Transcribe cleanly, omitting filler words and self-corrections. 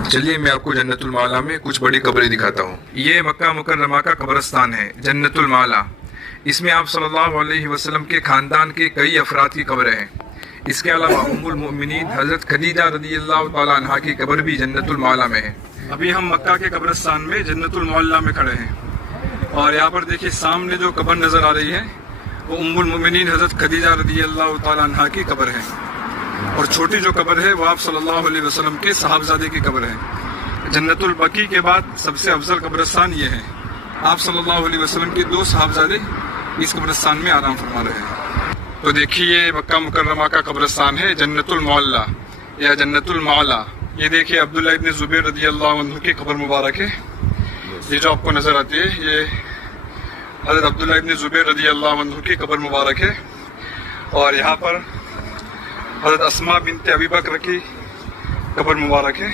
چلیے میں آپ کو جنت المعلا میں کچھ بڑی قبریں دکھاتا ہوں۔ یہ مکہ مکرمہ کا قبرستان ہے جنت المعلا۔ اس میں آپ صلی اللہ علیہ وسلم کے خاندان کے کئی افراد کی قبریں ہیں۔ اس کے علاوہ ام المؤمنین حضرت خدیجہ رضی اللہ تعالیٰ عنہا کی قبر بھی جنت المعلا میں ہے۔ ابھی ہم مکہ کے قبرستان میں جنت المعلا میں کھڑے ہیں، اور یہاں پر دیکھیے سامنے جو قبر نظر آ رہی ہے وہ ام المؤمنین حضرت خدیجہ رضی اللہ تعالیٰ عنہا کی قبر ہے، اور چھوٹی جو قبر ہے وہ آپ صلی اللہ علیہ وسلم کے صحابزادے کی قبر ہے۔ جنت البقیع کے بعد سب سے افضل قبرستان یہ ہے۔ آپ صلی اللہ علیہ وسلم کے 2 صحابزادے اس قبرستان میں آرام فرما رہے ہیں۔ تو دیکھیے یہ مکہ مکرمہ کا قبرستان ہے جنت المعلا یا جنت المعلا۔ یہ دیکھیے عبداللہ ابن زبیر رضی اللہ عنہ کی قبر مبارک ہے۔ یہ جو آپ کو نظر آتی ہے یہ حضرت عبداللہ ابن زبیر رضی اللہ عنہ کی قبر مبارک ہے، اور یہاں پر حضرت اسماء بنت ابی بکر کی قبر مبارک ہے۔